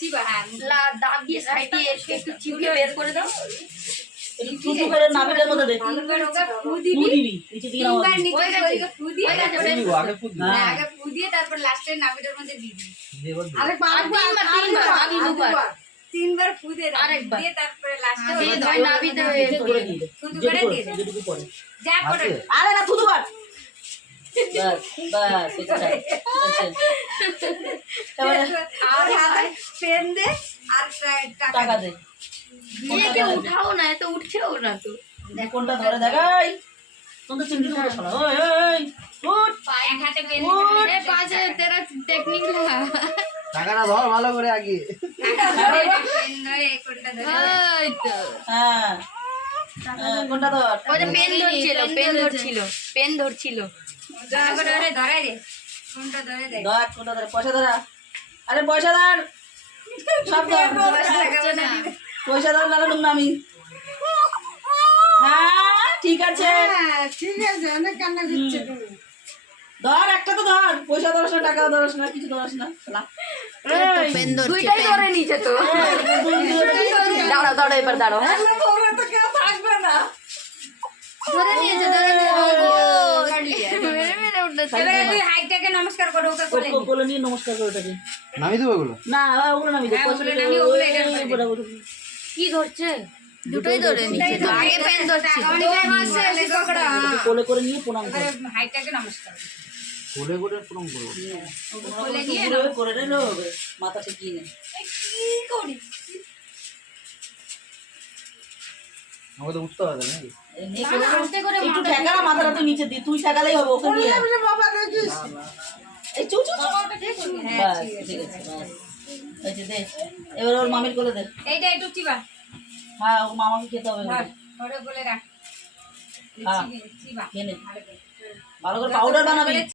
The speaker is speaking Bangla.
চিবা, হ্যাঁ, দাঁত দিয়ে সাইডে একটু চিবিয়ে বের করে দাও। একটু করে নাভিটার মধ্যে দে। তিনবার ওকে ফু ফু দিবি, দিবি, নিচে দিকে নামাবি। তিনবার নিচে হয়ে ওদিকে গেছে। ফু দিয়ে হয়ে গেছে, তারপরে আগে ফুট দিবি। হ্যাঁ, আগে ফু দিয়ে তারপর লাস্টে নাভিটার মধ্যে দিবি। তিনবার, আগে দুবার। তিনবার ফু দিয়ে দাও, আরেকবার। দিয়ে তারপরে লাস্টে দিয়ে ওই দাও, নাভিতে একটু করে দিয়ে দে। শুধু যেটুকু করে দিয়ে দে। যেটুকু পড়ে। যা করে আছে? আরে না শুধু কর। বাস বাস এটা চাই। এবারে আর হাতে পেন দে আর টাকা দে। একে উঠাও না, এত উঠছেও না তো। দেখ কোনটা ধরে দেখাই। তোকে চিংড়ি করে ফেলা। ওই ওই উঠ। এক হাতে পেন এ পাশে তেরা টেকনিক লাগা। টাকাটা ধর ভালো করে আগে। পেন ধরে কোনটা ধরে এই তো। হ্যাঁ হ্যাঁ, কোনটা ধর। ওই যে পেন ধরছিল, পেন ধরছিল। তারপরে ওরে ধরে দে, কোনটা ধরে দে। ধর কোনটা ধর, পয়সা ধরা। আরে পয়সা ধর। সব ধর। হচ্ছে না। পয়সা ধর নালে নুন আমি। হ্যাঁ ঠিক আছে। ঠিক আছে, অনেক কান্না করছে তুমি। ধর একটা তো ধর। পয়সা ধরস না, টাকাও ধরস না, কিছু ধরস না। শালা। এই, দুইটাই ধরে নিচে তো। দাঁড়াও দাঁড়াও, এবার দাঁড়াও। হ্যাঁ ওরা তো কেউ থাকবে না। ধরে নিয়েছে, ধরে কাটলিয়ে। মেরে মেরে উঠেছে। এবারে তুই হাইটটাকে নমস্কার করো, ওকে কোলে নি। কোলে নিয়ে নমস্কার করে ওটাকে। নামিয়ে দেবো এগুলো? না ওগুলো নামি দে। হ্যাঁ, পয়সা ওগুলো দিলে নামিয়ে ওগুলো এটার ওই উপরে ওটা- ওটা- কি ধরছে? দুটোই ধরে নিচে তো। আগে পেন ধরছিল। কোলে করে নিয়ে প্রণাম কর। হাইটটাকে নমস্কার করো। কোলে করে প্রণাম করবো। কোলে নিয়ে কোলে করে নিলে হবে। মাথা ঠেকিয়ে নে। কি করি? আমাকে তো উঠতে হবে নাকি? এই নিয়ে কোলে করে একটু ঠেকা না, মাথাটা তুই নিচে দি। তুই ঠেকালেই হবে, ওকে নিয়ে। এই চু চু চু। হ্যাঁ, বাস, ঠিক আছে। ঠিক আছে, বাস। এই যে দে। এবার ওর মামির কোলে দে। এইটা একটু চিবা, হ্যাঁ ও মামাকে খেতে হবে। ধর, ওরে কোলে রাখ। হ্যাঁ। চিবা। খেয়ে নে। আরেকবার। ভালো করে পাউডার বানাবি।